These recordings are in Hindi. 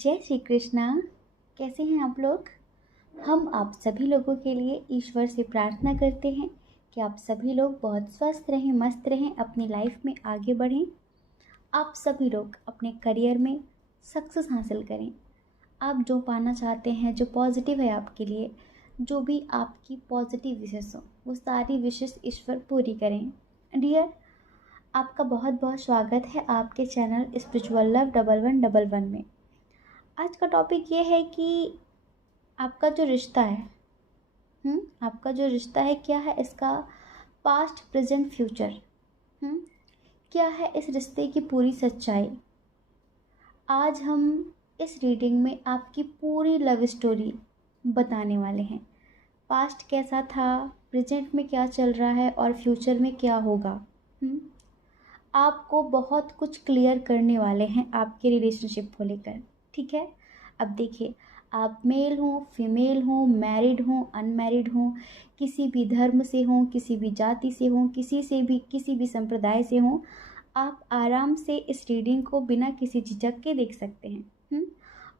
जय श्री कृष्णा। कैसे हैं आप लोग? हम आप सभी लोगों के लिए ईश्वर से प्रार्थना करते हैं कि आप सभी लोग बहुत स्वस्थ रहें, मस्त रहें, अपनी लाइफ में आगे बढ़ें। आप सभी लोग अपने करियर में सक्सेस हासिल करें। आप जो पाना चाहते हैं, जो पॉजिटिव है आपके लिए, जो भी आपकी पॉजिटिव विशेष हो, वो सारी विशेष ईश्वर पूरी करें। डियर, आपका बहुत बहुत स्वागत है आपके चैनल स्पिरिचुअल लव 1111 में। आज का टॉपिक ये है कि आपका जो रिश्ता है, आपका जो रिश्ता है, क्या है इसका पास्ट, प्रेजेंट, फ्यूचर। क्या है इस रिश्ते की पूरी सच्चाई। आज हम इस रीडिंग में आपकी पूरी लव स्टोरी बताने वाले हैं। पास्ट कैसा था, प्रेजेंट में क्या चल रहा है और फ्यूचर में क्या होगा। आपको बहुत कुछ क्लियर करने वाले हैं आपके रिलेशनशिप को लेकर। ठीक है, अब देखिए, आप मेल हों, फीमेल हों, मैरिड हों, अनमैरिड हों, किसी भी धर्म से हों, किसी भी जाति से हों, किसी भी संप्रदाय से हों, आप आराम से इस रीडिंग को बिना किसी झिझक के देख सकते हैं।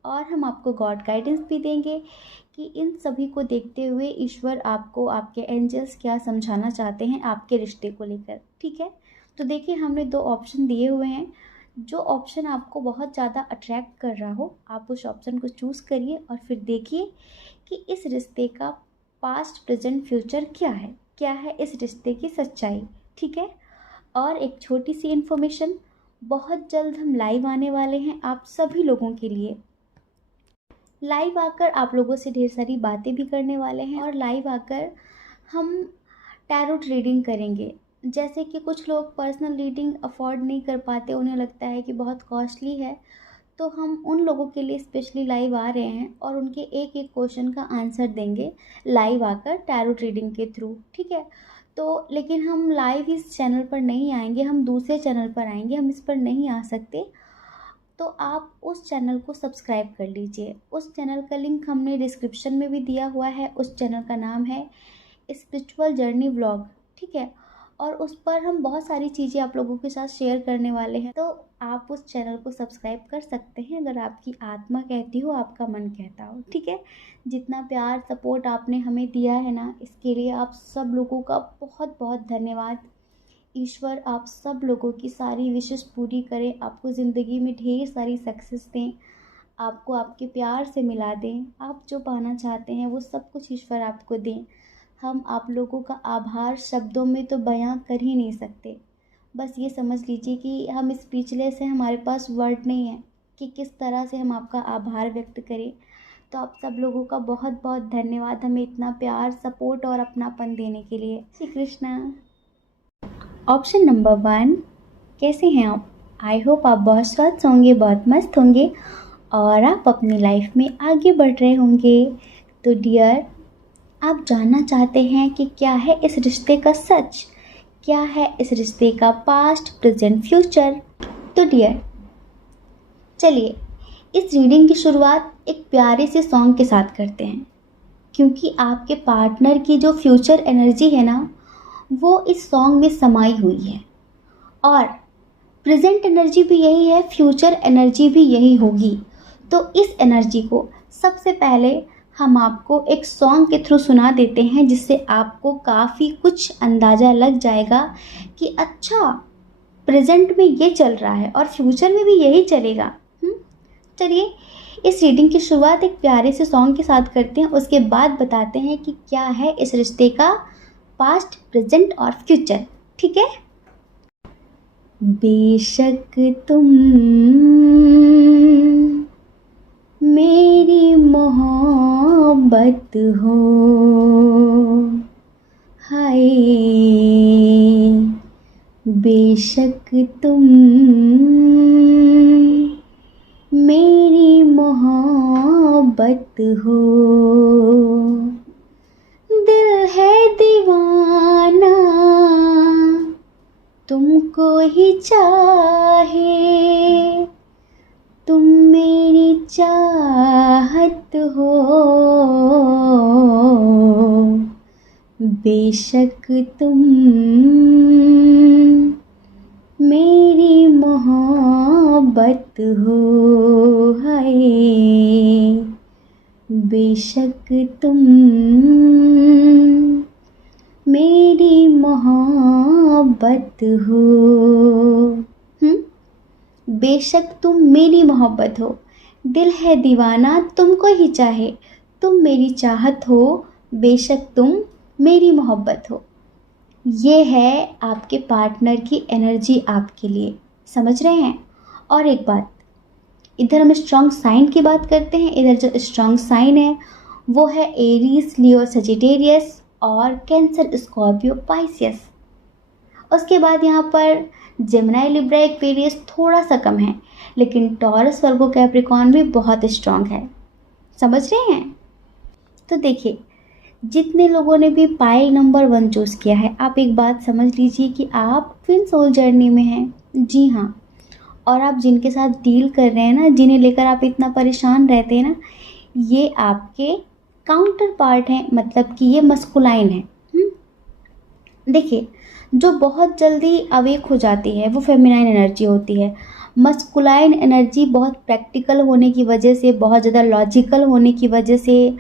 और हम आपको गॉड गाइडेंस भी देंगे कि इन सभी को देखते हुए ईश्वर आपको, आपके एंजल्स क्या समझाना चाहते हैं आपके रिश्ते को लेकर। ठीक है, तो देखिए, हमने 2 ऑप्शन दिए हुए हैं। जो ऑप्शन आपको बहुत ज़्यादा अट्रैक्ट कर रहा हो, आप उस ऑप्शन को चूज़ करिए और फिर देखिए कि इस रिश्ते का पास्ट, प्रेजेंट, फ्यूचर क्या है इस रिश्ते की सच्चाई। ठीक है, और एक छोटी सी इन्फॉर्मेशन, बहुत जल्द हम लाइव आने वाले हैं आप सभी लोगों के लिए। लाइव आकर आप लोगों से ढेर सारी बातें भी करने वाले हैं और लाइव आकर हम टैरोट रीडिंग करेंगे। जैसे कि कुछ लोग पर्सनल रीडिंग अफोर्ड नहीं कर पाते, उन्हें लगता है कि बहुत कॉस्टली है, तो हम उन लोगों के लिए स्पेशली लाइव आ रहे हैं और उनके एक एक क्वेश्चन का आंसर देंगे लाइव आकर टैरोट रीडिंग के थ्रू। ठीक है, तो लेकिन हम लाइव इस चैनल पर नहीं आएंगे, हम दूसरे चैनल पर आएंगे, हम इस पर नहीं आ सकते। तो आप उस चैनल को सब्सक्राइब कर लीजिए। उस चैनल का लिंक हमने डिस्क्रिप्शन में भी दिया हुआ है। उस चैनल का नाम है स्पिरिचुअल जर्नी व्लॉग। ठीक है, और उस पर हम बहुत सारी चीज़ें आप लोगों के साथ शेयर करने वाले हैं, तो आप उस चैनल को सब्सक्राइब कर सकते हैं अगर आपकी आत्मा कहती हो, आपका मन कहता हो। ठीक है, जितना प्यार सपोर्ट आपने हमें दिया है ना, इसके लिए आप सब लोगों का बहुत बहुत धन्यवाद। ईश्वर आप सब लोगों की सारी विशेष पूरी करें, आपको ज़िंदगी में ढेर सारी सक्सेस दें, आपको आपके प्यार से मिला दें, आप जो पाना चाहते हैं वो सब कुछ ईश्वर आपको दें। हम आप लोगों का आभार शब्दों में तो बयां कर ही नहीं सकते। बस ये समझ लीजिए कि हम स्पीचलेस हैं, हमारे पास वर्ड नहीं है कि किस तरह से हम आपका आभार व्यक्त करें। तो आप सब लोगों का बहुत बहुत धन्यवाद हमें इतना प्यार, सपोर्ट और अपनापन देने के लिए। श्री कृष्णा। ऑप्शन नंबर 1, कैसे हैं आप? आई होप आप बहुत स्वस्थ होंगे, बहुत मस्त होंगे और आप अपनी लाइफ में आगे बढ़ रहे होंगे। तो डियर, आप जानना चाहते हैं कि क्या है इस रिश्ते का सच, क्या है इस रिश्ते का पास्ट, प्रेजेंट, फ्यूचर। तो डियर, चलिए इस रीडिंग की शुरुआत एक प्यारे से सॉन्ग के साथ करते हैं, क्योंकि आपके पार्टनर की जो फ्यूचर एनर्जी है ना, वो इस सॉन्ग में समाई हुई है और प्रेजेंट एनर्जी भी यही है, फ्यूचर एनर्जी भी यही होगी। तो इस एनर्जी को सबसे पहले हम आपको एक सॉन्ग के थ्रू सुना देते हैं, जिससे आपको काफ़ी कुछ अंदाज़ा लग जाएगा कि अच्छा प्रेजेंट में ये चल रहा है और फ्यूचर में भी यही चलेगा। चलिए इस रीडिंग की शुरुआत एक प्यारे से सॉन्ग के साथ करते हैं, उसके बाद बताते हैं कि क्या है इस रिश्ते का पास्ट, प्रेजेंट और फ्यूचर। ठीक है। बेशक तुम मेरी मोहब्बत हो, हाय बेशक तुम मेरी मोहब्बत हो, दिल है दीवाना तुमको ही चाहे, तुम मेरी चाहत हो, बेशक तुम मेरी मोहब्बत हो, हाय बेशक तुम मेरी मोहब्बत हो। बेशक तुम मेरी मोहब्बत हो, दिल है दीवाना तुमको ही चाहे, तुम मेरी चाहत हो, बेशक तुम मेरी मोहब्बत हो। ये है आपके पार्टनर की एनर्जी आपके लिए, समझ रहे हैं। और एक बात, इधर हम स्ट्रॉन्ग साइन की बात करते हैं। इधर जो स्ट्रॉन्ग साइन है वो है एरीज, लियो, सजिटेरियस और कैंसर, स्कॉर्पियो, पाइसियस। उसके बाद यहाँ पर जेमिनी, लिब्रा, एक्वेरियस थोड़ा सा कम है, लेकिन टॉरस, वर्गो, कैप्रिकॉर्न भी बहुत स्ट्रॉन्ग है, समझ रहे हैं। तो देखिए, जितने लोगों ने भी पाइल नंबर 1 चूज़ किया है, आप एक बात समझ लीजिए कि आप ट्विन सोल जर्नी में हैं। जी हाँ, और आप जिनके साथ डील कर रहे हैं ना, जिन्हें लेकर आप इतना परेशान रहते हैं ना, ये आपके काउंटर पार्ट हैं, मतलब कि ये मस्कुलाइन है। देखिए, जो बहुत जल्दी अवेक हो जाती है वो फेमिनाइन एनर्जी होती है। मस्कुलाइन एनर्जी बहुत प्रैक्टिकल होने की वजह से, बहुत ज़्यादा लॉजिकल होने की वजह से,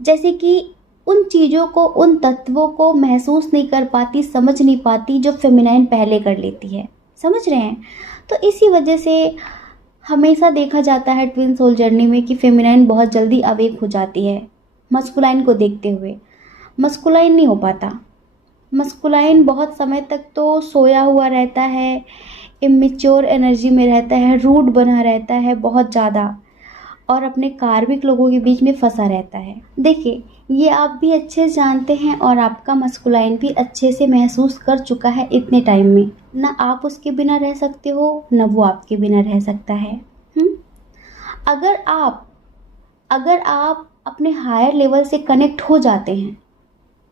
जैसे कि उन चीज़ों को, उन तत्वों को महसूस नहीं कर पाती, समझ नहीं पाती, जो फेमिनाइन पहले कर लेती है, समझ रहे हैं। तो इसी वजह से हमेशा देखा जाता है ट्विन सोल जर्नी में कि फेमिनाइन बहुत जल्दी अवेक हो जाती है मस्कुलाइन को देखते हुए। मस्कुलाइन नहीं हो पाता, मस्कुलाइन बहुत समय तक तो सोया हुआ रहता है, इमेच्योर एनर्जी में रहता है, रूड बना रहता है बहुत ज़्यादा, और अपने कार्मिक लोगों के बीच में फंसा रहता है। देखिए, ये आप भी अच्छे से जानते हैं और आपका मस्कुलाइन भी अच्छे से महसूस कर चुका है इतने टाइम में। ना आप उसके बिना रह सकते हो, ना वो आपके बिना रह सकता है। अगर आप अपने हायर लेवल से कनेक्ट हो जाते हैं,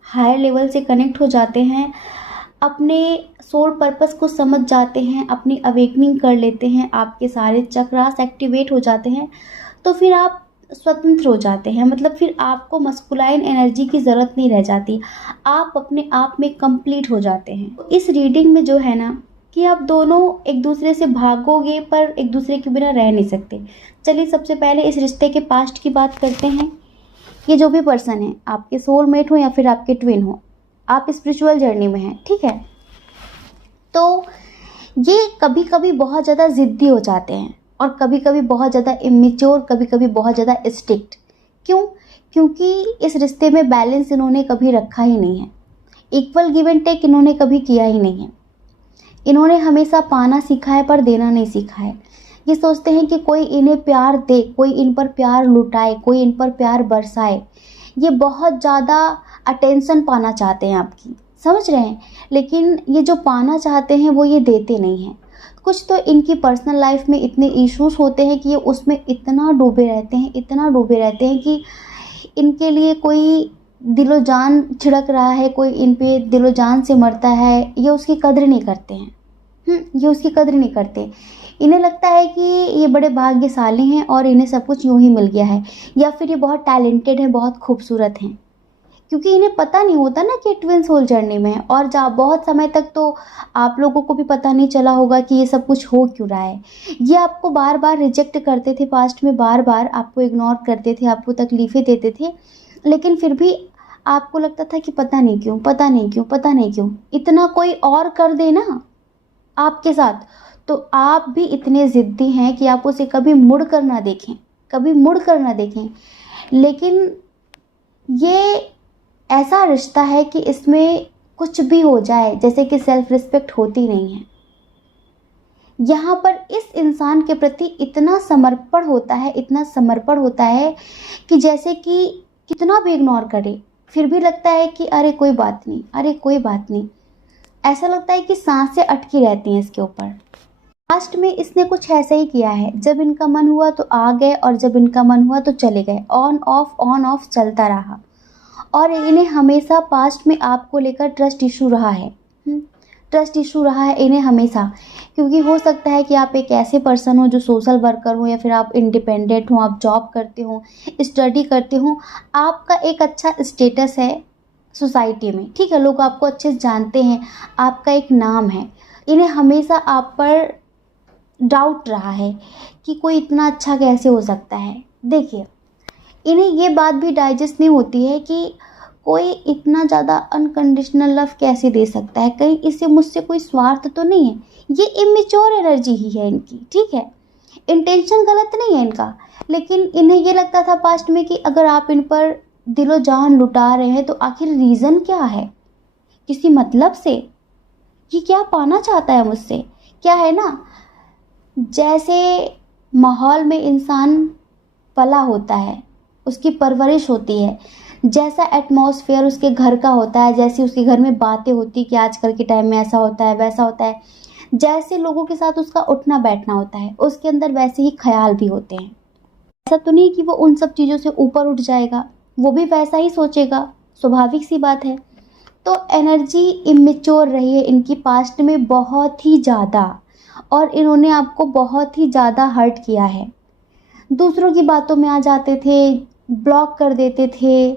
हायर लेवल से कनेक्ट हो जाते हैं, अपने सोल पर्पस को समझ जाते हैं, अपनी अवेकनिंग कर लेते हैं, आपके सारे चक्रास एक्टिवेट हो जाते हैं, तो फिर आप स्वतंत्र हो जाते हैं। मतलब फिर आपको मस्कुलाइन एनर्जी की ज़रूरत नहीं रह जाती, आप अपने आप में कंप्लीट हो जाते हैं। इस रीडिंग में जो है ना, कि आप दोनों एक दूसरे से भागोगे पर एक दूसरे के बिना रह नहीं सकते। चलिए, सबसे पहले इस रिश्ते के पास्ट की बात करते हैं। ये जो भी पर्सन है, आपके सोलमेट हो या फिर आपके ट्विन हो, आप स्पिरिचुअल जर्नी में हैं, ठीक है। तो ये कभी कभी बहुत ज़्यादा ज़िद्दी हो जाते हैं और कभी कभी बहुत ज़्यादा इमेच्योर, कभी कभी बहुत ज़्यादा स्ट्रिक्ट। क्यों? क्योंकि इस रिश्ते में बैलेंस इन्होंने कभी रखा ही नहीं है, इक्वल गिव एंड टेक इन्होंने कभी किया ही नहीं है। इन्होंने हमेशा पाना सीखा है पर देना नहीं सीखा है। ये सोचते हैं कि कोई इन्हें प्यार दे, कोई इन पर प्यार लुटाए, कोई इन पर प्यार बरसाए। ये बहुत ज़्यादा अटेंशन पाना चाहते हैं आपकी, समझ रहे हैं। लेकिन ये जो पाना चाहते हैं वो ये देते नहीं हैं। कुछ तो इनकी पर्सनल लाइफ में इतने इश्यूज होते हैं कि ये उसमें इतना डूबे रहते हैं, इतना डूबे रहते हैं कि इनके लिए कोई दिलो जान छिड़क रहा है, कोई इन पे दिलो जान से मरता है, ये उसकी कद्र नहीं करते हैं। ये उसकी कद्र नहीं करते। इन्हें लगता है कि ये बड़े भाग्यशाली हैं और इन्हें सब कुछ यूं ही मिल गया है, या फिर ये बहुत टैलेंटेड हैं, बहुत खूबसूरत हैं। क्योंकि इन्हें पता नहीं होता ना कि ट्विन सोल जर्नी में है, और बहुत समय तक तो आप लोगों को भी पता नहीं चला होगा कि ये सब कुछ हो क्यों रहा है। ये आपको बार बार रिजेक्ट करते थे, पास्ट में बार बार आपको इग्नोर करते थे, आपको तकलीफ़ें देते थे, लेकिन फिर भी आपको लगता था कि पता नहीं क्यों, पता नहीं क्यों, पता नहीं क्यों। इतना कोई और कर दे ना आपके साथ, तो आप भी इतने ज़िद्दी हैं कि आप उसे कभी मुड़ कर ना देखें, कभी मुड़ कर ना देखें। लेकिन ये ऐसा रिश्ता है कि इसमें कुछ भी हो जाए, जैसे कि सेल्फ रिस्पेक्ट होती नहीं है। यहाँ पर इस इंसान के प्रति इतना समर्पण होता है, इतना समर्पण होता है कि जैसे कि कितना भी इग्नोर करे फिर भी लगता है कि अरे कोई बात नहीं, अरे कोई बात नहीं। ऐसा लगता है कि सांसें अटकी रहती हैं इसके ऊपर। पास्ट में इसने कुछ ऐसा ही किया है, जब इनका मन हुआ तो आ गए और जब इनका मन हुआ तो चले गए। ऑन ऑफ चलता रहा। और इन्हें हमेशा पास्ट में आपको लेकर ट्रस्ट इशू रहा है, ट्रस्ट इशू रहा है इन्हें हमेशा। क्योंकि हो सकता है कि आप एक ऐसे पर्सन हो जो सोशल वर्कर हो, या फिर आप इंडिपेंडेंट हो, आप जॉब करते हो, स्टडी करते हो, आपका एक अच्छा स्टेटस है सोसाइटी में, ठीक है, लोग आपको अच्छे से जानते हैं, आपका एक नाम है। इन्हें हमेशा आप पर डाउट रहा है कि कोई इतना अच्छा कैसे हो सकता है। देखिए, इन्हें ये बात भी डाइजेस्ट नहीं होती है कि कोई इतना ज़्यादा अनकंडीशनल लव कैसे दे सकता है, कहीं इससे मुझसे कोई स्वार्थ तो नहीं है। ये इमेच्योर एनर्जी ही है इनकी, ठीक है, इंटेंशन गलत नहीं है इनका, लेकिन इन्हें ये लगता था पास्ट में कि अगर आप इन पर दिलो जान लुटा रहे हैं तो आखिर रीज़न क्या है, किसी मतलब से, ये क्या पाना चाहता है मुझसे। क्या है ना, जैसे माहौल में इंसान पला होता है, उसकी परवरिश होती है, जैसा एटमॉस्फेयर उसके घर का होता है, जैसी उसके घर में बातें होती कि आजकल के टाइम में ऐसा होता है वैसा होता है, जैसे लोगों के साथ उसका उठना बैठना होता है, उसके अंदर वैसे ही ख्याल भी होते हैं। ऐसा तो नहीं कि वो उन सब चीज़ों से ऊपर उठ जाएगा, वो भी वैसा ही सोचेगा, स्वाभाविक सी बात है। तो एनर्जी इमेच्योर रही है इनकी पास्ट में बहुत ही ज़्यादा, और इन्होंने आपको बहुत ही ज़्यादा हर्ट किया है। दूसरों की बातों में आ जाते थे, ब्लॉक कर देते थे,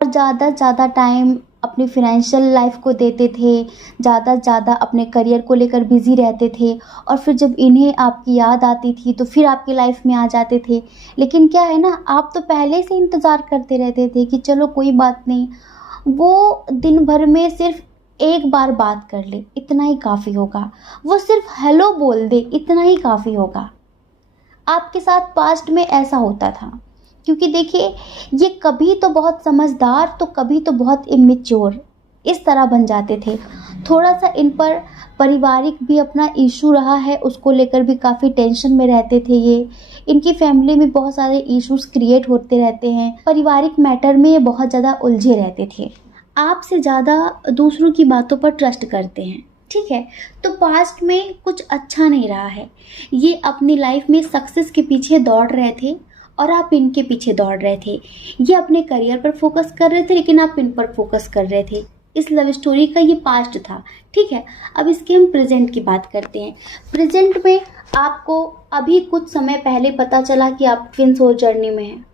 और ज़्यादा टाइम अपनी फाइनेंशियल लाइफ को देते थे, ज़्यादा अपने करियर को लेकर बिज़ी रहते थे, और फिर जब इन्हें आपकी याद आती थी तो फिर आपकी लाइफ में आ जाते थे। लेकिन क्या है ना, आप तो पहले से इंतज़ार करते रहते थे कि चलो कोई बात नहीं, वो दिन भर में सिर्फ एक बार बात कर ले, इतना ही काफ़ी होगा, वो सिर्फ हेलो बोल दे, इतना ही काफ़ी होगा। आपके साथ पास्ट में ऐसा होता था, क्योंकि देखिए ये कभी तो बहुत समझदार तो कभी तो बहुत इमेच्योर, इस तरह बन जाते थे। थोड़ा सा इन पर पारिवारिक भी अपना इशू रहा है, उसको लेकर भी काफ़ी टेंशन में रहते थे ये। इनकी फैमिली में बहुत सारे इश्यूज क्रिएट होते रहते हैं, पारिवारिक मैटर में ये बहुत ज़्यादा उलझे रहते थे, आपसे ज़्यादा दूसरों की बातों पर ट्रस्ट करते हैं, ठीक है। तो पास्ट में कुछ अच्छा नहीं रहा है, ये अपनी लाइफ में सक्सेस के पीछे दौड़ रहे थे और आप इनके पीछे दौड़ रहे थे। ये अपने करियर पर फोकस कर रहे थे लेकिन आप इन पर फोकस कर रहे थे। इस लव स्टोरी का ये पास्ट था, ठीक है। अब इसके हम प्रेजेंट की बात करते हैं। प्रेजेंट में आपको अभी कुछ समय पहले पता चला कि आप ट्विन सोल जर्नी में हैं।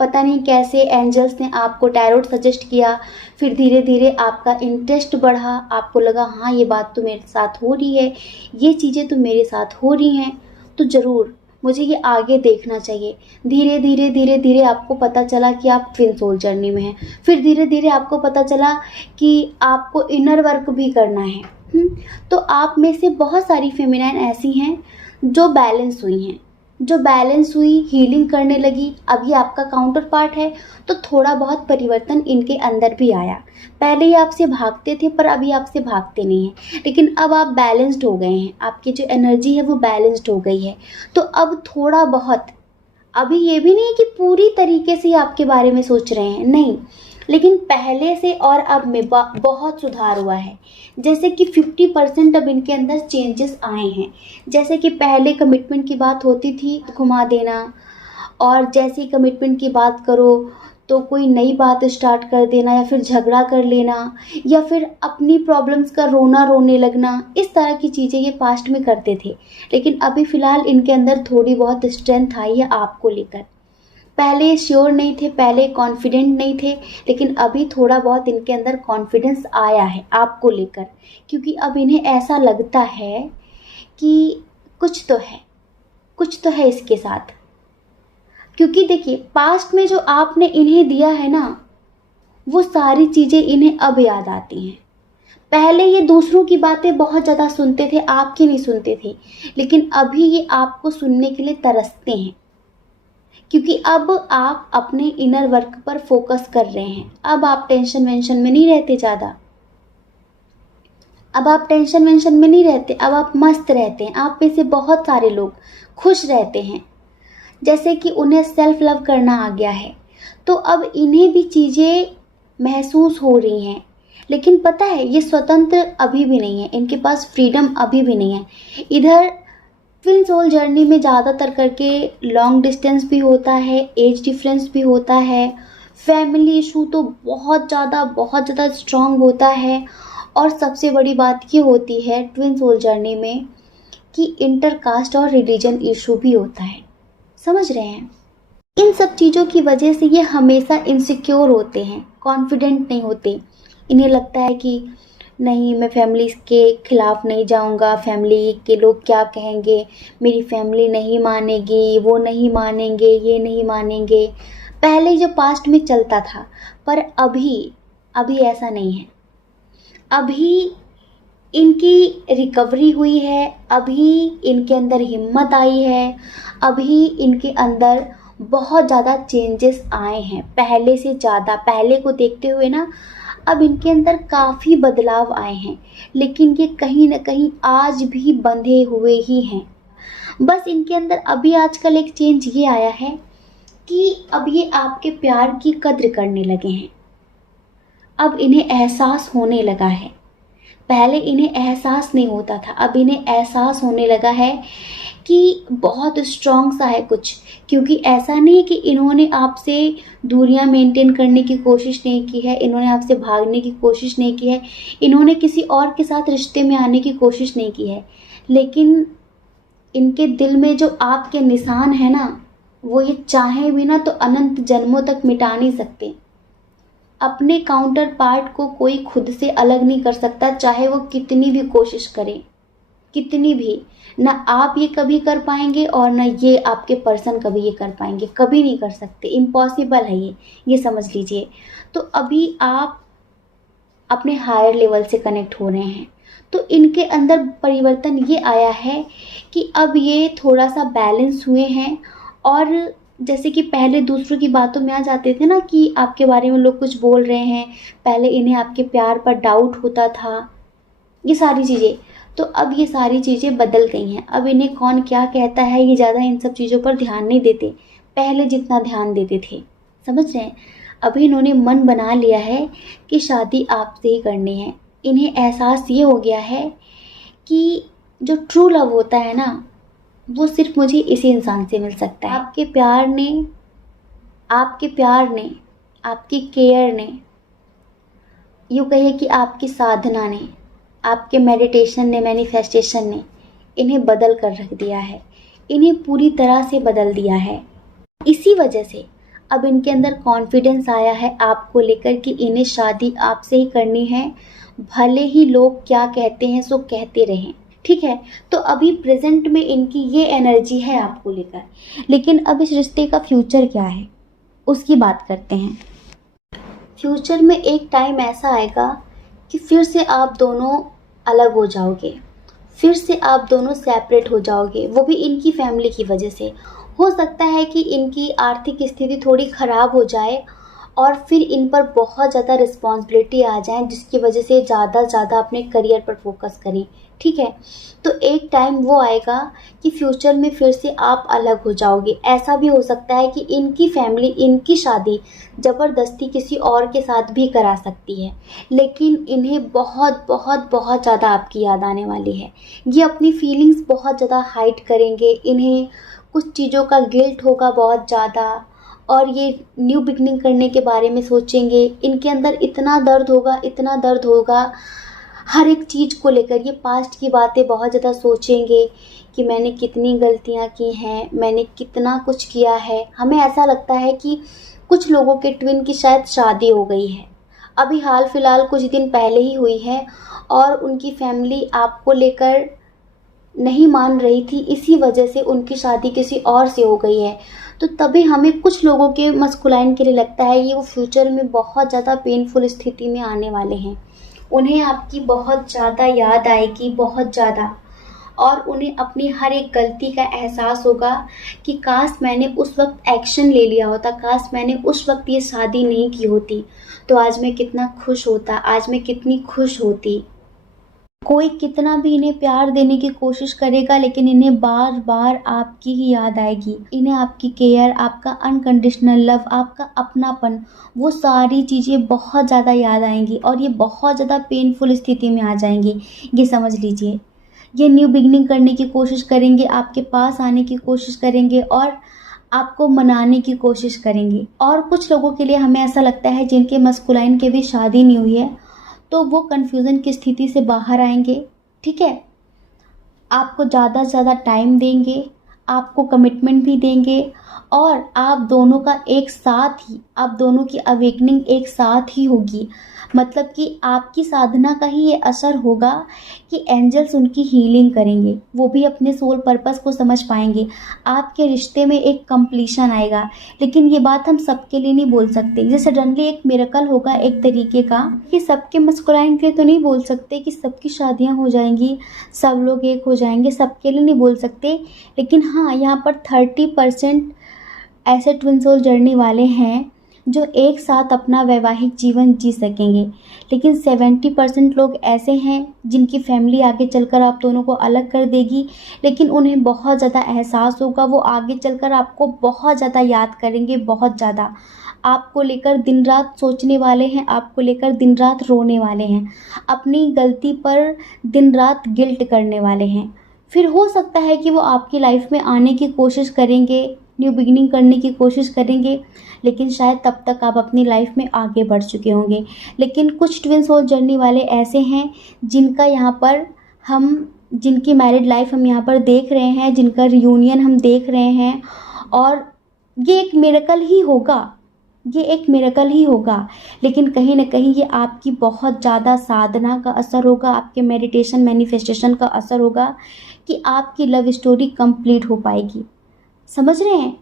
पता नहीं कैसे एंजल्स ने आपको टैरोट सजेस्ट किया, फिर धीरे धीरे आपका इंटरेस्ट बढ़ा, आपको लगा हाँ ये बात तो मेरे साथ हो रही है, ये चीज़ें तो मेरे साथ हो रही हैं, तो ज़रूर मुझे ये आगे देखना चाहिए। धीरे धीरे आपको पता चला कि आप ट्विन सोल जर्नी में हैं। फिर धीरे धीरे आपको पता चला कि आपको इनर वर्क भी करना है। तो आप में से बहुत सारी फेमिनाइन ऐसी हैं जो बैलेंस हुई हैं, जो बैलेंस हुई, हीलिंग करने लगी। अभी आपका काउंटर पार्ट है तो थोड़ा बहुत परिवर्तन इनके अंदर भी आया। पहले ये आपसे भागते थे पर अभी आपसे भागते नहीं हैं, लेकिन अब आप बैलेंस्ड हो गए हैं, आपकी जो एनर्जी है वो बैलेंस्ड हो गई है। तो अब थोड़ा बहुत, अभी ये भी नहीं है कि पूरी तरीके से आपके बारे में सोच रहे हैं, नहीं, लेकिन पहले से और अब में बहुत सुधार हुआ है। जैसे कि 50% अब इनके अंदर चेंजेस आए हैं। जैसे कि पहले कमिटमेंट की बात होती थी घुमा देना, और जैसे ही कमिटमेंट की बात करो तो कोई नई बात स्टार्ट कर देना, या फिर झगड़ा कर लेना, या फिर अपनी प्रॉब्लम्स का रोने लगना, इस तरह की चीज़ें ये पास्ट में करते थे। लेकिन अभी फ़िलहाल इनके अंदर थोड़ी बहुत स्ट्रेंथ आई है आपको लेकर। पहले श्योर नहीं थे, पहले कॉन्फिडेंट नहीं थे, लेकिन अभी थोड़ा बहुत इनके अंदर कॉन्फिडेंस आया है आपको लेकर, क्योंकि अब इन्हें ऐसा लगता है कि कुछ तो है इसके साथ। क्योंकि देखिए पास्ट में जो आपने इन्हें दिया है ना, वो सारी चीज़ें इन्हें अब याद आती हैं। पहले ये दूसरों की बातें बहुत ज़्यादा सुनते थे, आपकी नहीं सुनते थे, लेकिन अभी ये आपको सुनने के लिए तरसते हैं, क्योंकि अब आप अपने इनर वर्क पर फोकस कर रहे हैं। अब आप टेंशन वेंशन में नहीं रहते ज़्यादा, अब आप टेंशन वेंशन में नहीं रहते, अब आप मस्त रहते हैं। आप में से बहुत सारे लोग खुश रहते हैं, जैसे कि उन्हें सेल्फ लव करना आ गया है। तो अब इन्हें भी चीज़ें महसूस हो रही हैं, लेकिन पता है ये स्वतंत्र अभी भी नहीं है, इनके पास फ्रीडम अभी भी नहीं है। इधर ट्विन सोल जर्नी में ज़्यादातर करके लॉन्ग डिस्टेंस भी होता है, एज डिफरेंस भी होता है, फैमिली इशू तो बहुत ज़्यादा स्ट्रॉन्ग होता है, और सबसे बड़ी बात ये होती है ट्विन सोल जर्नी में कि इंटरकास्ट और रिलीजन इशू भी होता है। समझ रहे हैं? इन सब चीज़ों की वजह से ये हमेशा इनसिक्योर होते हैं, कॉन्फिडेंट नहीं होते। इन्हें लगता है कि नहीं, मैं फैमिली के ख़िलाफ़ नहीं जाऊंगा, फैमिली के लोग क्या कहेंगे, मेरी फैमिली नहीं मानेगी, वो नहीं मानेंगे, ये नहीं मानेंगे। पहले जो पास्ट में चलता था, पर अभी अभी ऐसा नहीं है। अभी इनकी रिकवरी हुई है, अभी इनके अंदर हिम्मत आई है, अभी इनके अंदर बहुत ज़्यादा चेंजेस आए हैं पहले से ज़्यादा। पहले को देखते हुए ना अब इनके अंदर काफ़ी बदलाव आए हैं, लेकिन ये कहीं ना कहीं आज भी बंधे हुए ही हैं। बस इनके अंदर अभी आजकल एक चेंज ये आया है कि अब ये आपके प्यार की कद्र करने लगे हैं। अब इन्हें एहसास होने लगा है। पहले इन्हें एहसास नहीं होता था, अब इन्हें एहसास होने लगा है कि बहुत स्ट्रॉन्ग सा है कुछ। क्योंकि ऐसा नहीं है कि इन्होंने आपसे दूरियां मेंटेन करने की कोशिश नहीं की है, इन्होंने आपसे भागने की कोशिश नहीं की है, इन्होंने किसी और के साथ रिश्ते में आने की कोशिश नहीं की है, लेकिन इनके दिल में जो आपके निशान है ना, वो ये चाहे भी ना तो अनंत जन्मों तक मिटा नहीं सकते। अपने काउंटर पार्ट को कोई खुद से अलग नहीं कर सकता, चाहे वो कितनी भी कोशिश करे, कितनी भी। ना आप ये कभी कर पाएंगे और ना ये आपके पर्सन कभी ये कर पाएंगे, कभी नहीं कर सकते, इम्पॉसिबल है ये समझ लीजिए। तो अभी आप अपने हायर लेवल से कनेक्ट हो रहे हैं, तो इनके अंदर परिवर्तन ये आया है कि अब ये थोड़ा सा बैलेंस हुए हैं। और जैसे कि पहले दूसरों की बातों में आ जाते थे ना कि आपके बारे में लोग कुछ बोल रहे हैं, पहले इन्हें आपके प्यार पर डाउट होता था, ये सारी चीज़ें, तो अब ये सारी चीज़ें बदल गई हैं। अब इन्हें कौन क्या कहता है ये ज़्यादा इन सब चीज़ों पर ध्यान नहीं देते, पहले जितना ध्यान देते थे, समझ रहे हैं। अभी इन्होंने मन बना लिया है कि शादी आपसे ही करनी है। इन्हें एहसास ये हो गया है कि जो ट्रू लव होता है ना, वो सिर्फ मुझे इसी इंसान से मिल सकता है। आपके प्यार ने, आपकी केयर ने, यूँ कहिए कि आपकी साधना ने, आपके मेडिटेशन ने, मैनिफेस्टेशन ने इन्हें बदल कर रख दिया है, इन्हें पूरी तरह से बदल दिया है। इसी वजह से अब इनके अंदर कॉन्फिडेंस आया है आपको लेकर कि इन्हें शादी आपसे ही करनी है, भले ही लोग क्या कहते हैं सो कहते रहें, ठीक है। तो अभी प्रेजेंट में इनकी ये एनर्जी है आपको लेकर, लेकिन अब इस रिश्ते का फ्यूचर क्या है उसकी बात करते हैं। फ्यूचर में एक टाइम ऐसा आएगा कि फिर से आप दोनों अलग हो जाओगे, फिर से आप दोनों सेपरेट हो जाओगे, वो भी इनकी फैमिली की वजह से। हो सकता है कि इनकी आर्थिक स्थिति थोड़ी ख़राब हो जाए और फिर इन पर बहुत ज़्यादा रिस्पॉन्सिबिलिटी आ जाए, जिसकी वजह से ज़्यादा अपने करियर पर फोकस करें, ठीक है। तो एक टाइम वो आएगा कि फ्यूचर में फिर से आप अलग हो जाओगे। ऐसा भी हो सकता है कि इनकी फैमिली इनकी शादी ज़बरदस्ती किसी और के साथ भी करा सकती है, लेकिन इन्हें बहुत बहुत बहुत ज़्यादा आपकी याद आने वाली है। ये अपनी फीलिंग्स बहुत ज़्यादा हाइड करेंगे, इन्हें कुछ चीज़ों का गिल्ट होगा बहुत ज़्यादा, और ये न्यू बिगनिंग करने के बारे में सोचेंगे। इनके अंदर इतना दर्द होगा हर एक चीज़ को लेकर। ये पास्ट की बातें बहुत ज़्यादा सोचेंगे कि मैंने कितनी गलतियाँ की हैं, मैंने कितना कुछ किया है। हमें ऐसा लगता है कि कुछ लोगों के ट्विन की शायद शादी हो गई है, अभी हाल फिलहाल कुछ दिन पहले ही हुई है, और उनकी फैमिली आपको लेकर नहीं मान रही थी, इसी वजह से उनकी शादी किसी और से हो गई है। तो तभी हमें कुछ लोगों के मस्कुलाइन के लिए लगता है ये वो फ्यूचर में बहुत ज़्यादा पेनफुल स्थिति में आने वाले हैं। उन्हें आपकी बहुत ज़्यादा याद आएगी, बहुत ज़्यादा, और उन्हें अपनी हर एक गलती का एहसास होगा कि काश मैंने उस वक्त एक्शन ले लिया होता, काश मैंने उस वक्त ये शादी नहीं की होती, तो आज मैं कितना खुश होता, आज मैं कितनी खुश होती। कोई कितना भी इन्हें प्यार देने की कोशिश करेगा, लेकिन इन्हें बार बार आपकी ही याद आएगी। इन्हें आपकी केयर, आपका अनकंडीशनल लव, आपका अपनापन, वो सारी चीज़ें बहुत ज़्यादा याद आएंगी और ये बहुत ज़्यादा पेनफुल स्थिति में आ जाएंगी। ये समझ लीजिए, ये न्यू बिगनिंग करने की कोशिश करेंगे, आपके पास आने की कोशिश करेंगे और आपको मनाने की कोशिश करेंगे। और कुछ लोगों के लिए हमें ऐसा लगता है जिनके मस्कुलाइन के भी शादी नहीं हुई है, तो वो कन्फ्यूज़न की स्थिति से बाहर आएंगे, ठीक है। आपको ज़्यादा से ज़्यादा टाइम देंगे, आपको कमिटमेंट भी देंगे और आप दोनों का एक साथ ही, आप दोनों की अवेकनिंग एक साथ ही होगी। मतलब कि आपकी साधना का ही ये असर होगा कि एंजल्स उनकी हीलिंग करेंगे, वो भी अपने सोल पर्पस को समझ पाएंगे, आपके रिश्ते में एक कंप्लीशन आएगा। लेकिन ये बात हम सबके लिए नहीं बोल सकते। ये सडनली एक मिरेकल होगा एक तरीके का कि सबके मस्कुराइन के लिए तो नहीं बोल सकते कि सबकी शादियां हो जाएंगी, सब लोग एक हो जाएंगे, सबके लिए नहीं बोल सकते। लेकिन हाँ, यहाँ पर 30% ऐसे ट्विन सोल जर्नी वाले हैं जो एक साथ अपना वैवाहिक जीवन जी सकेंगे। लेकिन 70% लोग ऐसे हैं जिनकी फैमिली आगे चलकर आप दोनों को अलग कर देगी, लेकिन उन्हें बहुत ज़्यादा एहसास होगा, वो आगे चलकर आपको बहुत ज़्यादा याद करेंगे, बहुत ज़्यादा आपको लेकर दिन रात सोचने वाले हैं, आपको लेकर दिन रात रोने वाले हैं, अपनी गलती पर दिन रात गिल्ट करने वाले हैं। फिर हो सकता है कि वो आपकी लाइफ में आने की कोशिश करेंगे, न्यू बिगिनिंग करने की कोशिश करेंगे, लेकिन शायद तब तक आप अपनी लाइफ में आगे बढ़ चुके होंगे। लेकिन कुछ ट्विन सोल जर्नी वाले ऐसे हैं जिनका यहाँ पर हम जिनकी मैरिड लाइफ हम यहाँ पर देख रहे हैं, जिनका रियूनियन हम देख रहे हैं, और ये एक मिरेकल ही होगा, ये एक मिरेकल ही होगा। लेकिन कहीं ना कहीं ये आपकी बहुत ज़्यादा साधना का असर होगा, आपके मेडिटेशन मैनिफेस्टेशन का असर होगा कि आपकी लव स्टोरी कंप्लीट हो पाएगी। समझ रहे हैं,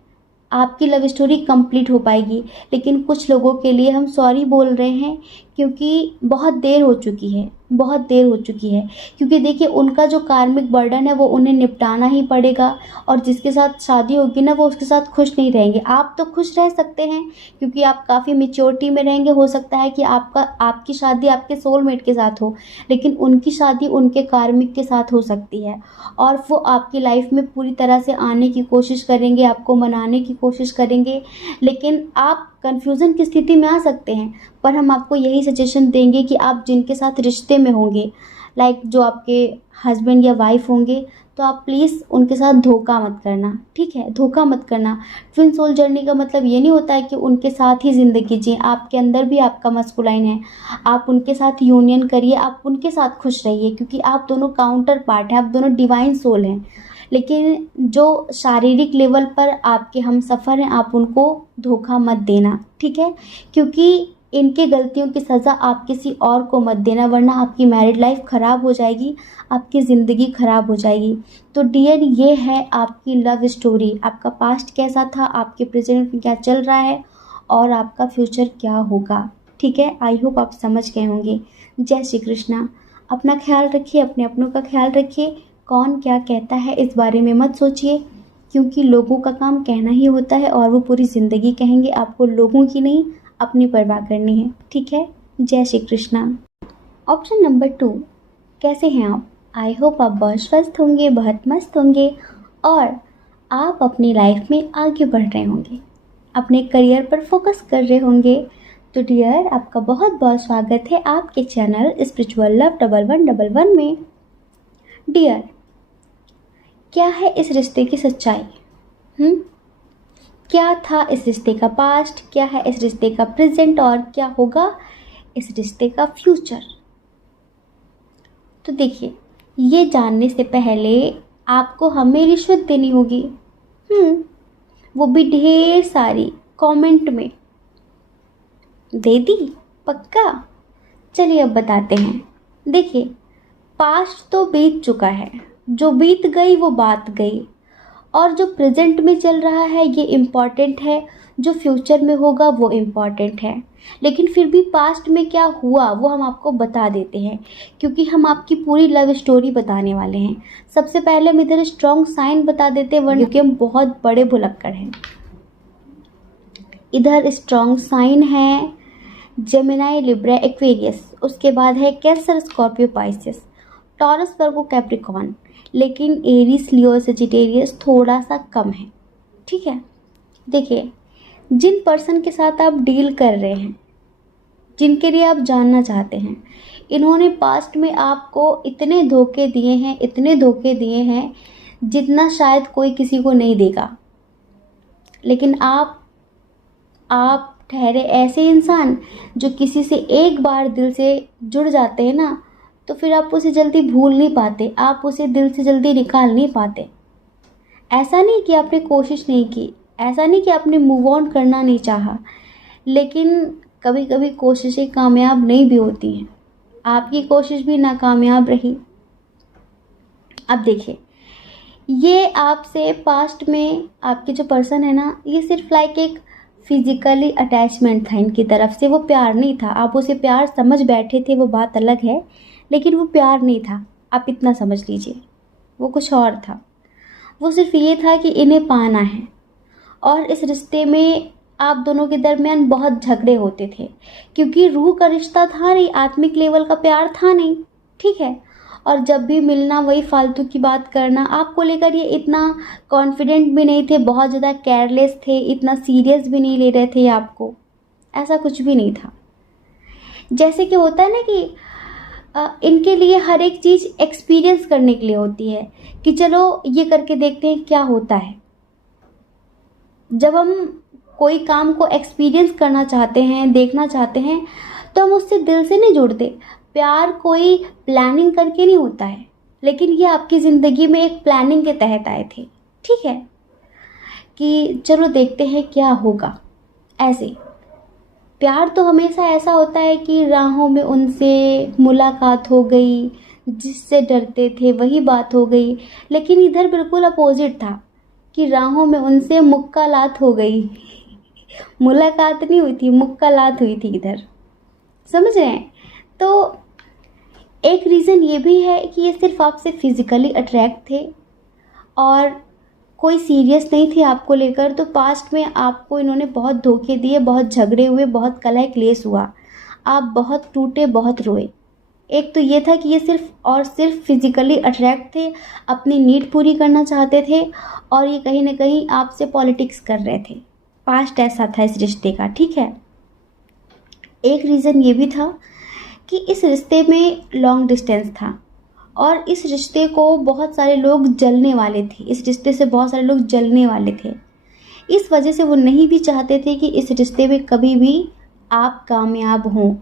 आपकी लव स्टोरी कंप्लीट हो पाएगी। लेकिन कुछ लोगों के लिए हम सॉरी बोल रहे हैं क्योंकि बहुत देर हो चुकी है, बहुत देर हो चुकी है। क्योंकि देखिए, उनका जो कार्मिक बर्डन है वो उन्हें निपटाना ही पड़ेगा, और जिसके साथ शादी होगी ना वो उसके साथ खुश नहीं रहेंगे। आप तो खुश रह सकते हैं क्योंकि आप काफ़ी मेच्योरिटी में रहेंगे, हो सकता है कि आपकी शादी आपके सोलमेट के साथ हो, लेकिन उनकी शादी उनके कार्मिक के साथ हो सकती है, और वो आपकी लाइफ में पूरी तरह से आने की कोशिश करेंगे, आपको मनाने की कोशिश करेंगे। लेकिन आप कन्फ्यूज़न की स्थिति में आ सकते हैं, पर हम आपको यही सजेशन देंगे कि आप जिनके साथ रिश्ते में होंगे, लाइक जो आपके हस्बैंड या वाइफ होंगे, तो आप प्लीज़ उनके साथ धोखा मत करना, ठीक है, धोखा मत करना। ट्विन सोल जर्नी का मतलब ये नहीं होता है कि उनके साथ ही ज़िंदगी जिए, आपके अंदर भी आपका मस्कुलाइन है, आप उनके साथ यूनियन करिए, आप उनके साथ खुश रहिए, क्योंकि आप दोनों काउंटर पार्ट हैं, आप दोनों डिवाइन सोल हैं। लेकिन जो शारीरिक लेवल पर आपके हम सफ़र हैं, आप उनको धोखा मत देना, ठीक है, क्योंकि इनके गलतियों की सज़ा आप किसी और को मत देना, वरना आपकी मैरिड लाइफ ख़राब हो जाएगी, आपकी ज़िंदगी ख़राब हो जाएगी। तो डियर, ये है आपकी लव स्टोरी, आपका पास्ट कैसा था, आपके प्रेजेंट में क्या चल रहा है, और आपका फ्यूचर क्या होगा, ठीक है। आई होप आप समझ गए होंगे। जय श्री कृष्णा। अपना ख्याल रखिए, अपने अपनों का ख्याल रखिए। कौन क्या कहता है इस बारे में मत सोचिए, क्योंकि लोगों का काम कहना ही होता है, और वो पूरी ज़िंदगी कहेंगे। आपको लोगों की नहीं, अपनी परवाह करनी है, ठीक है। जय श्री कृष्णा। ऑप्शन नंबर 2, कैसे हैं आप? आई होप आप बहुत स्वस्थ होंगे, बहुत मस्त होंगे, और आप अपनी लाइफ में आगे बढ़ रहे होंगे, अपने करियर पर फोकस कर रहे होंगे। तो डियर, आपका बहुत बहुत स्वागत है आपके चैनल स्पिरिचुअल लव 1111 में। डियर, क्या है इस रिश्ते की सच्चाई? क्या था इस रिश्ते का पास्ट, क्या है इस रिश्ते का प्रेजेंट, और क्या होगा इस रिश्ते का फ्यूचर? तो देखिए, ये जानने से पहले आपको हमें रिश्वत देनी होगी, वो भी ढेर सारी, कमेंट में। दे दी? पक्का? चलिए अब बताते हैं। देखिए, पास्ट तो बीत चुका है, जो बीत गई वो बात गई, और जो प्रेजेंट में चल रहा है ये इम्पॉर्टेंट है, जो फ्यूचर में होगा वो इम्पॉर्टेंट है। लेकिन फिर भी पास्ट में क्या हुआ वो हम आपको बता देते हैं, क्योंकि हम आपकी पूरी लव स्टोरी बताने वाले हैं। सबसे पहले हम इधर स्ट्रॉन्ग साइन बता देते हैं, वरना क्योंकि हम बहुत बड़े भुलक्कड़ हैं। इधर स्ट्रॉन्ग साइन है जेमिनी, लिब्रा, एक्वेरियस, उसके बाद है कैंसर, स्कॉर्पियो, पाइसेस, टॉरस, वर्गो, कैप्रिकॉर्न। लेकिन एरीज, लियो, सजिटेरियस थोड़ा सा कम है, ठीक है। देखिए, जिन पर्सन के साथ आप डील कर रहे हैं, जिनके लिए आप जानना चाहते हैं, इन्होंने पास्ट में आपको इतने धोखे दिए हैं, इतने धोखे दिए हैं जितना शायद कोई किसी को नहीं देगा। लेकिन आप ठहरे ऐसे इंसान जो किसी से एक बार दिल से जुड़ जाते हैं ना, तो फिर आप उसे जल्दी भूल नहीं पाते, आप उसे दिल से जल्दी निकाल नहीं पाते। ऐसा नहीं कि आपने कोशिश नहीं की, ऐसा नहीं कि आपने मूव ऑन करना नहीं चाहा, लेकिन कभी कभी कोशिशें कामयाब नहीं भी होती हैं। आपकी कोशिश भी नाकामयाब रही। अब देखिए, ये आपसे पास्ट में आपके जो पर्सन है ना, ये सिर्फ लाइक एक फिजिकली अटैचमेंट था इनकी तरफ से, वो प्यार नहीं था। आप उसे प्यार समझ बैठे थे, वो बात अलग है, लेकिन वो प्यार नहीं था, आप इतना समझ लीजिए। वो कुछ और था। वो सिर्फ ये था कि इन्हें पाना है। और इस रिश्ते में आप दोनों के दरमियान बहुत झगड़े होते थे, क्योंकि रूह का रिश्ता था नहीं, आत्मिक लेवल का प्यार था नहीं, ठीक है। और जब भी मिलना वही फालतू की बात करना। आपको लेकर ये इतना कॉन्फिडेंट भी नहीं थे, बहुत ज़्यादा केयरलेस थे, इतना सीरियस भी नहीं ले रहे थे आपको, ऐसा कुछ भी नहीं था। जैसे कि होता है ना कि इनके लिए हर एक चीज़ एक्सपीरियंस करने के लिए होती है, कि चलो ये करके देखते हैं क्या होता है। जब हम कोई काम को एक्सपीरियंस करना चाहते हैं, देखना चाहते हैं, तो हम उससे दिल से नहीं जुड़ते। प्यार कोई प्लानिंग करके नहीं होता है, लेकिन ये आपकी ज़िंदगी में एक प्लानिंग के तहत आए थे, ठीक है, कि चलो देखते हैं क्या होगा। ऐसे प्यार तो हमेशा ऐसा होता है कि राहों में उनसे मुलाकात हो गई, जिससे डरते थे वही बात हो गई। लेकिन इधर बिल्कुल अपोजिट था, कि राहों में उनसे मुक्कालात हो गई। मुलाकात नहीं हुई थी, मुक्कालात हुई थी इधर, समझ रहे हैं। तो एक रीज़न ये भी है कि ये सिर्फ आपसे फिज़िकली अट्रैक्ट थे और कोई सीरियस नहीं थे आपको लेकर। तो पास्ट में आपको इन्होंने बहुत धोखे दिए, बहुत झगड़े हुए, बहुत कलह क्लेश हुआ, आप बहुत टूटे, बहुत रोए। एक तो ये था कि ये सिर्फ और सिर्फ फिज़िकली अट्रैक्ट थे, अपनी नीड पूरी करना चाहते थे, और ये कहीं ना कहीं आपसे पॉलिटिक्स कर रहे थे। पास्ट ऐसा था इस रिश्ते का, ठीक है। एक रीज़न ये भी था कि इस रिश्ते में लॉन्ग डिस्टेंस था, और इस रिश्ते को बहुत सारे लोग जलने वाले थे, इस रिश्ते से बहुत सारे लोग जलने वाले थे। इस वजह से वो नहीं भी चाहते थे कि इस रिश्ते में कभी भी आप कामयाब हों।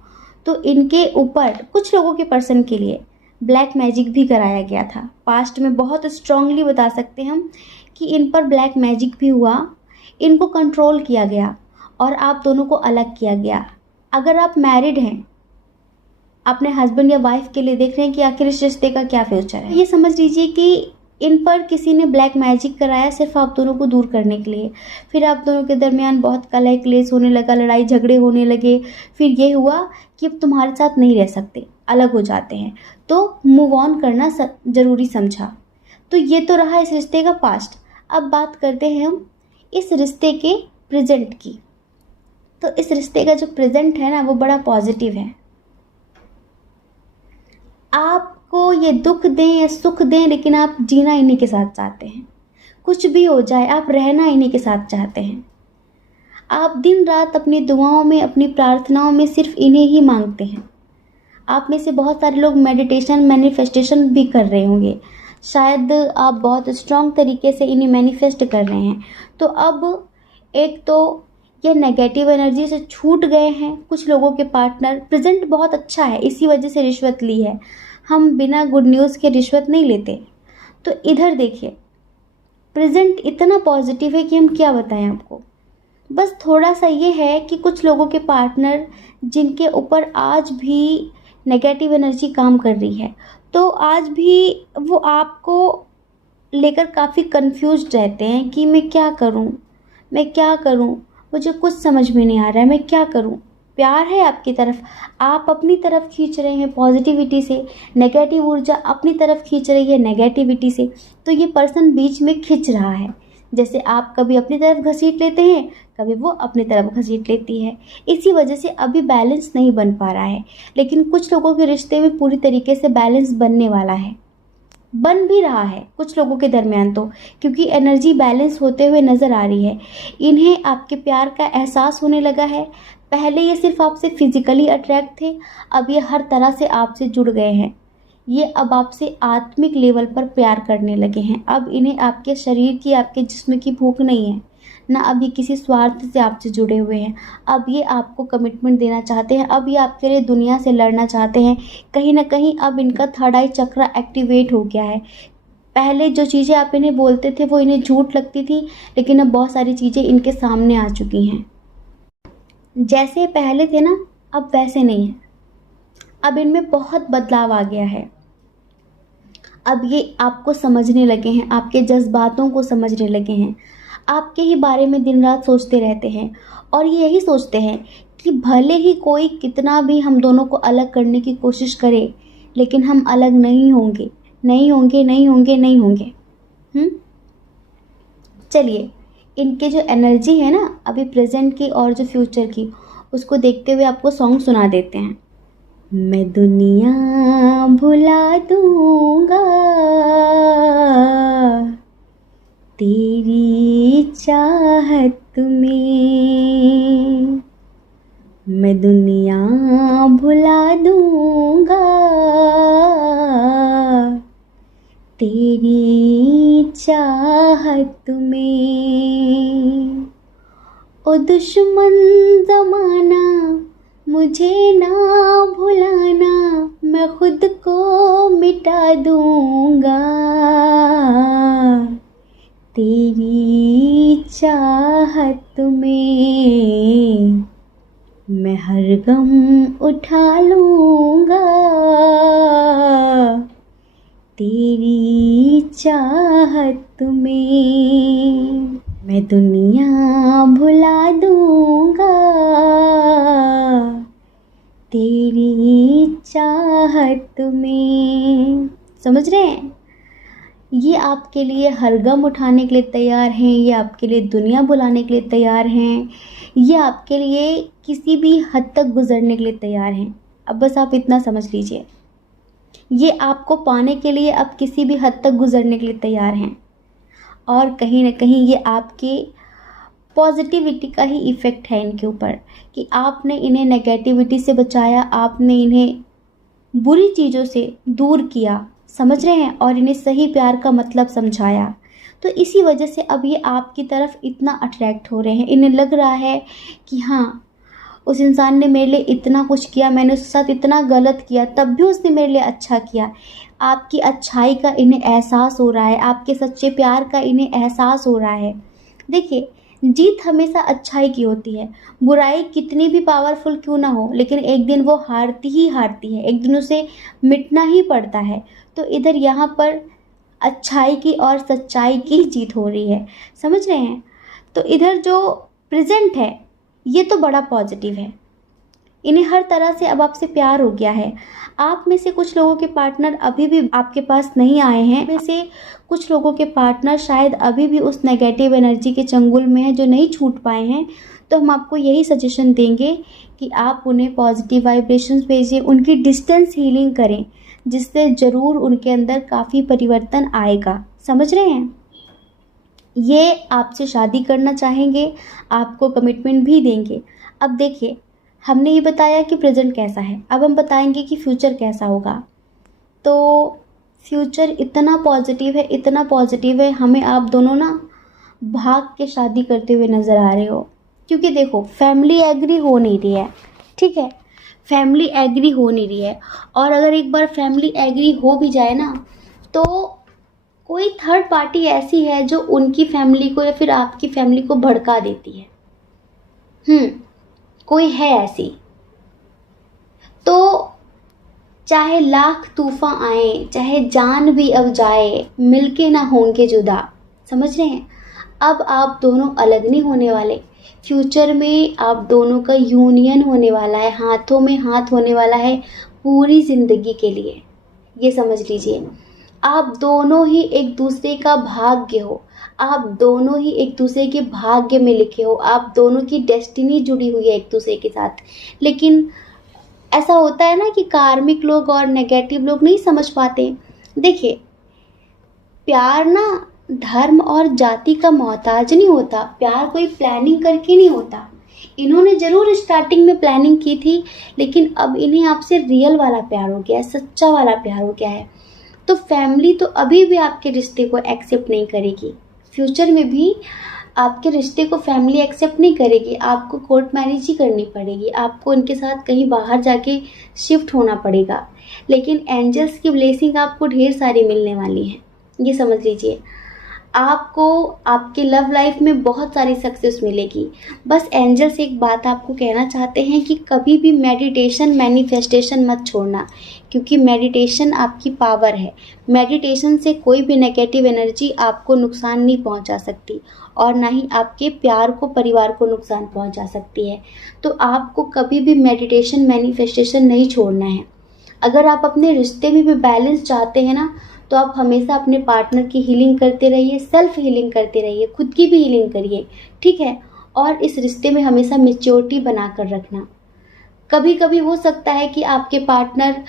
तो इनके ऊपर कुछ लोगों के पर्सन के लिए ब्लैक मैजिक भी कराया गया था। पास्ट में बहुत स्ट्रांगली बता सकते हैं हम कि इन पर ब्लैक मैजिक भी हुआ, इनको कंट्रोल किया गया और आप दोनों को अलग किया गया। अगर आप मैरिड हैं, अपने हस्बैंड या वाइफ के लिए देख रहे हैं कि आखिर इस रिश्ते का क्या फ्यूचर है, ये समझ लीजिए कि इन पर किसी ने ब्लैक मैजिक कराया सिर्फ आप दोनों को दूर करने के लिए। फिर आप दोनों के दरमियान बहुत कलह क्लेश होने लगा, लड़ाई झगड़े होने लगे। फिर ये हुआ कि अब तुम्हारे साथ नहीं रह सकते, अलग हो जाते हैं, तो मूव ऑन करना ज़रूरी समझा। तो ये तो रहा इस रिश्ते का पास्ट। अब बात करते हैं हम इस रिश्ते के प्रेजेंट की। तो इस रिश्ते का जो प्रेजेंट है ना, वो बड़ा पॉजिटिव है। आपको ये दुख दें या सुख दें, लेकिन आप जीना इन्हीं के साथ चाहते हैं। कुछ भी हो जाए, आप रहना इन्हीं के साथ चाहते हैं। आप दिन रात अपनी दुआओं में, अपनी प्रार्थनाओं में सिर्फ इन्हें ही मांगते हैं। आप में से बहुत सारे लोग मेडिटेशन, मैनिफेस्टेशन भी कर रहे होंगे। शायद आप बहुत स्ट्रांग तरीके से इन्हें मैनिफेस्ट कर रहे हैं। तो अब एक तो ये नेगेटिव एनर्जी से छूट गए हैं कुछ लोगों के पार्टनर। प्रेजेंट बहुत अच्छा है, इसी वजह से रिश्वत ली है। हम बिना गुड न्यूज़ के रिश्वत नहीं लेते। तो इधर देखिए, प्रेजेंट इतना पॉजिटिव है कि हम क्या बताएं आपको। बस थोड़ा सा ये है कि कुछ लोगों के पार्टनर जिनके ऊपर आज भी नेगेटिव एनर्जी काम कर रही है, तो आज भी वो आपको लेकर काफ़ी कंफ्यूज्ड रहते हैं कि मैं क्या करूं, मैं क्या करूं, मुझे कुछ समझ में नहीं आ रहा है, मैं क्या करूं। प्यार है आपकी तरफ, आप अपनी तरफ खींच रहे हैं पॉजिटिविटी से, नेगेटिव ऊर्जा अपनी तरफ खींच रही है नेगेटिविटी से। तो ये पर्सन बीच में खींच रहा है। जैसे आप कभी अपनी तरफ घसीट लेते हैं, कभी वो अपनी तरफ घसीट लेती है। इसी वजह से अभी बैलेंस नहीं बन पा रहा है। लेकिन कुछ लोगों के रिश्ते में पूरी तरीके से बैलेंस बनने वाला है, बन भी रहा है कुछ लोगों के दरमियान, तो क्योंकि एनर्जी बैलेंस होते हुए नज़र आ रही है। इन्हें आपके प्यार का एहसास होने लगा है। पहले ये सिर्फ आपसे फिजिकली अट्रैक्ट थे, अब ये हर तरह से आपसे जुड़ गए हैं। ये अब आपसे आत्मिक लेवल पर प्यार करने लगे हैं। अब इन्हें आपके शरीर की, आपके जिस्म की भूख नहीं है ना, अब ये किसी स्वार्थ से आपसे जुड़े हुए हैं। अब ये आपको कमिटमेंट देना चाहते हैं, अब ये आपके लिए दुनिया से लड़ना चाहते हैं। कहीं ना कहीं अब इनका थर्ड आई चक्र एक्टिवेट हो गया है। पहले जो चीज़ें आप इन्हें बोलते थे वो इन्हें झूठ लगती थी, लेकिन अब बहुत सारी चीज़ें इनके सामने आ चुकी हैं। जैसे पहले थे ना, अब वैसे नहीं है। अब इनमें बहुत बदलाव आ गया है। अब ये आपको समझने लगे हैं, आपके जज्बातों को समझने लगे हैं, आपके ही बारे में दिन रात सोचते रहते हैं और ये यही सोचते हैं कि भले ही कोई कितना भी हम दोनों को अलग करने की कोशिश करे, लेकिन हम अलग नहीं होंगे, नहीं होंगे, नहीं होंगे, नहीं होंगे। चलिए, इनके जो एनर्जी है ना अभी प्रेजेंट की और जो फ्यूचर की, उसको देखते हुए आपको सॉन्ग सुना देते हैं। मैं दुनिया भुला दूंगा तेरी चाहत में, मैं दुनिया भुला दूंगा तेरी चाहत में। ओ दुश्मन ज़माना मुझे ना भुलाना, मैं खुद को मिटा दूंगा तेरी चाहत में, मैं हर गम उठा लूंगा तेरी चाहत में, मैं दुनिया भुला दूंगा तेरी चाहत में। समझ रहे हैं? ये आपके लिए हर गम उठाने के लिए तैयार हैं, ये आपके लिए दुनिया भुलाने के लिए तैयार हैं, ये आपके लिए किसी भी हद तक गुजरने के लिए तैयार हैं। अब बस आप इतना समझ लीजिए, ये आपको पाने के लिए अब किसी भी हद तक गुजरने के लिए तैयार हैं। और कहीं ना कहीं ये आपके पॉजिटिविटी का ही इफ़ेक्ट है इनके ऊपर, कि आपने इन्हें नेगेटिविटी से बचाया, आपने इन्हें बुरी चीज़ों से दूर किया, समझ रहे हैं, और इन्हें सही प्यार का मतलब समझाया। तो इसी वजह से अब ये आपकी तरफ इतना अट्रैक्ट हो रहे हैं। इन्हें लग रहा है कि हाँ, उस इंसान ने मेरे लिए इतना कुछ किया, मैंने उसके साथ इतना गलत किया, तब भी उसने मेरे लिए अच्छा किया। आपकी अच्छाई का इन्हें एहसास हो रहा है, आपके सच्चे प्यार का इन्हें एहसास हो रहा है। देखिए, जीत हमेशा अच्छाई की होती है। बुराई कितनी भी पावरफुल क्यों ना हो, लेकिन एक दिन वो हारती ही हारती है, एक दिन उसे मिटना ही पड़ता है। तो इधर यहाँ पर अच्छाई की और सच्चाई की जीत हो रही है, समझ रहे हैं? तो इधर जो प्रेजेंट है ये तो बड़ा पॉजिटिव है। इन्हें हर तरह से अब आपसे प्यार हो गया है। आप में से कुछ लोगों के पार्टनर अभी भी आपके पास नहीं आए हैं, में से कुछ लोगों के पार्टनर शायद अभी भी उस नेगेटिव एनर्जी के चंगुल में हैं जो नहीं छूट पाए हैं। तो हम आपको यही सजेशन देंगे कि आप उन्हें पॉजिटिव वाइब्रेशंस भेजिए, उनकी डिस्टेंस हीलिंग करें, जिससे ज़रूर उनके अंदर काफ़ी परिवर्तन आएगा। समझ रहे हैं? ये आपसे शादी करना चाहेंगे, आपको कमिटमेंट भी देंगे। अब देखिए, हमने ये बताया कि प्रेजेंट कैसा है, अब हम बताएंगे कि फ्यूचर कैसा होगा। तो फ्यूचर इतना पॉजिटिव है, इतना पॉजिटिव है, हमें आप दोनों ना भाग के शादी करते हुए नज़र आ रहे हो। क्योंकि देखो, फैमिली एग्री हो नहीं रही है, ठीक है? फैमिली एग्री हो नहीं रही है, और अगर एक बार फैमिली एग्री हो भी जाए ना, तो कोई थर्ड पार्टी ऐसी है जो उनकी फैमिली को या फिर आपकी फैमिली को भड़का देती है। कोई है ऐसी। तो चाहे लाख तूफान आए, चाहे जान भी अब जाए, मिलके ना होंगे जुदा। समझ रहे हैं? अब आप दोनों अलग नहीं होने वाले। फ्यूचर में आप दोनों का यूनियन होने वाला है, हाथों में हाथ होने वाला है पूरी ज़िंदगी के लिए। ये समझ लीजिए, आप दोनों ही एक दूसरे का भाग्य हो, आप दोनों ही एक दूसरे के भाग्य में लिखे हो, आप दोनों की डेस्टिनी जुड़ी हुई है एक दूसरे के साथ। लेकिन ऐसा होता है ना कि कार्मिक लोग और नेगेटिव लोग नहीं समझ पाते। देखिए, प्यार ना धर्म और जाति का मोहताज नहीं होता, प्यार कोई प्लानिंग करके नहीं होता। इन्होंने ज़रूर स्टार्टिंग में प्लानिंग की थी, लेकिन अब इन्हें आपसे रियल वाला प्यार हो गया है, सच्चा वाला प्यार हो गया है। तो फैमिली तो अभी भी आपके रिश्ते को एक्सेप्ट नहीं करेगी, फ्यूचर में भी आपके रिश्ते को फैमिली एक्सेप्ट नहीं करेगी। आपको कोर्ट मैरिज ही करनी पड़ेगी, आपको उनके साथ कहीं बाहर जाके शिफ्ट होना पड़ेगा। लेकिन एंजल्स की ब्लेसिंग आपको ढेर सारी मिलने वाली है। ये समझ लीजिए। आपको आपके लव लाइफ में बहुत सारी सक्सेस मिलेगी। बस एंजल्स एक बात आपको कहना चाहते हैं कि कभी भी मेडिटेशन मैनिफेस्टेशन मत छोड़ना, क्योंकि मेडिटेशन आपकी पावर है। मेडिटेशन से कोई भी नेगेटिव एनर्जी आपको नुकसान नहीं पहुंचा सकती और ना ही आपके प्यार को, परिवार को नुकसान पहुंचा सकती है। तो आपको कभी भी मेडिटेशन मैनिफेस्टेशन नहीं छोड़ना है। अगर आप अपने रिश्ते में भी बैलेंस चाहते हैं ना, तो आप हमेशा अपने पार्टनर की हीलिंग करते रहिए, सेल्फ हीलिंग करते रहिए, खुद की भी हीलिंग करिए, ठीक है। और इस रिश्ते में हमेशा मैच्योरिटी बनाकर रखना। कभी कभी हो सकता है कि आपके पार्टनर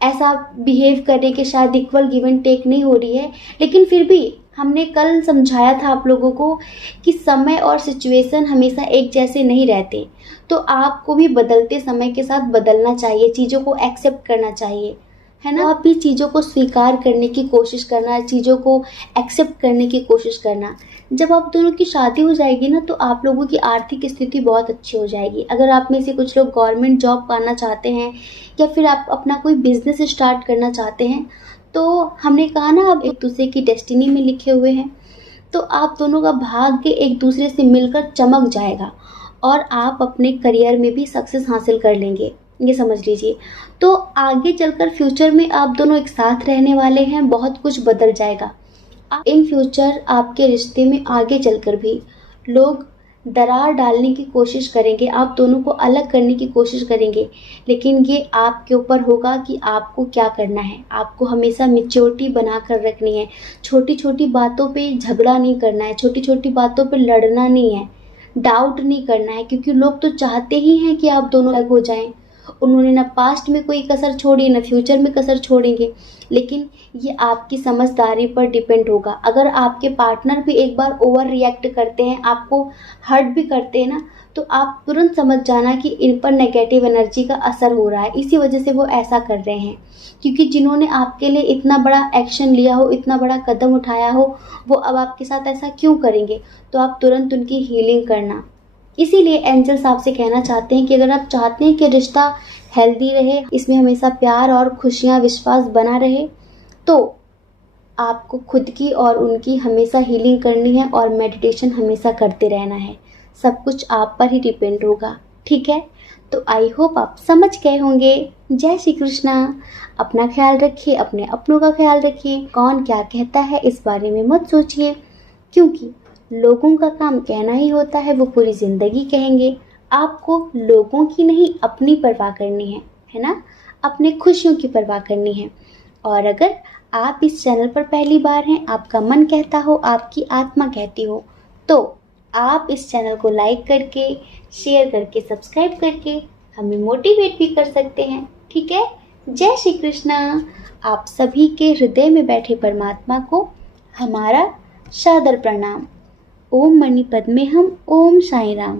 ऐसा बिहेव करे कि शायद इक्वल गिव एंड टेक नहीं हो रही है, लेकिन फिर भी हमने कल समझाया था आप लोगों को कि समय और सिचुएशन हमेशा एक जैसे नहीं रहते। तो आपको भी बदलते समय के साथ बदलना चाहिए, चीज़ों को एक्सेप्ट करना चाहिए, है ना। आप भी चीज़ों को स्वीकार करने की कोशिश करना, चीज़ों को एक्सेप्ट करने की कोशिश करना। जब आप दोनों की शादी हो जाएगी ना, तो आप लोगों की आर्थिक स्थिति बहुत अच्छी हो जाएगी। अगर आप में से कुछ लोग गवर्नमेंट जॉब पाना चाहते हैं या फिर आप अपना कोई बिजनेस स्टार्ट करना चाहते हैं, तो हमने कहा ना आप एक दूसरे की डेस्टिनी में लिखे हुए हैं। तो आप दोनों का भाग्य एक दूसरे से मिलकर चमक जाएगा और आप अपने करियर में भी सक्सेस हासिल कर लेंगे, ये समझ लीजिए। तो आगे चलकर फ्यूचर में आप दोनों एक साथ रहने वाले हैं, बहुत कुछ बदल जाएगा। इन फ्यूचर आपके रिश्ते में आगे चलकर भी लोग दरार डालने की कोशिश करेंगे, आप दोनों को अलग करने की कोशिश करेंगे, लेकिन ये आपके ऊपर होगा कि आपको क्या करना है। आपको हमेशा मैच्योरिटी बना कर रखनी है। छोटी छोटी बातों पे झगड़ा नहीं करना है, छोटी छोटी बातों पे लड़ना नहीं है, डाउट नहीं करना है, क्योंकि लोग तो चाहते ही हैं कि आप दोनों अलग हो जाएं। उन्होंने ना पास्ट में कोई कसर छोड़ी, ना फ्यूचर में कसर छोड़ेंगे, लेकिन ये आपकी समझदारी पर डिपेंड होगा। अगर आपके पार्टनर भी एक बार ओवर रिएक्ट करते हैं, आपको हर्ट भी करते हैं ना, तो आप तुरंत समझ जाना कि इन पर नेगेटिव एनर्जी का असर हो रहा है, इसी वजह से वो ऐसा कर रहे हैं। क्योंकि जिन्होंने आपके लिए इतना बड़ा एक्शन लिया हो, इतना बड़ा कदम उठाया हो, वो अब आपके साथ ऐसा क्यों करेंगे। तो आप तुरंत उनकी हीलिंग करना। इसीलिए एंजल्स आपसे कहना चाहते हैं कि अगर आप चाहते हैं कि रिश्ता हेल्दी रहे, इसमें हमेशा प्यार और खुशियाँ, विश्वास बना रहे, तो आपको खुद की और उनकी हमेशा हीलिंग करनी है और मेडिटेशन हमेशा करते रहना है। सब कुछ आप पर ही डिपेंड होगा, ठीक है। तो आई होप आप समझ गए होंगे। जय श्री कृष्णा। अपना ख्याल रखिए, अपने अपनों का ख्याल रखिए। कौन क्या कहता है इस बारे में मत सोचिए, क्योंकि लोगों का काम कहना ही होता है, वो पूरी ज़िंदगी कहेंगे। आपको लोगों की नहीं, अपनी परवाह करनी है ना। अपने खुशियों की परवाह करनी है। और अगर आप इस चैनल पर पहली बार हैं, आपका मन कहता हो, आपकी आत्मा कहती हो, तो आप इस चैनल को लाइक करके, शेयर करके, सब्सक्राइब करके हमें मोटिवेट भी कर सकते हैं, ठीक है। जय श्री कृष्णा। आप सभी के हृदय में बैठे परमात्मा को हमारा सादर प्रणाम। ओम मणि पद्मे हम, ओम साई राम।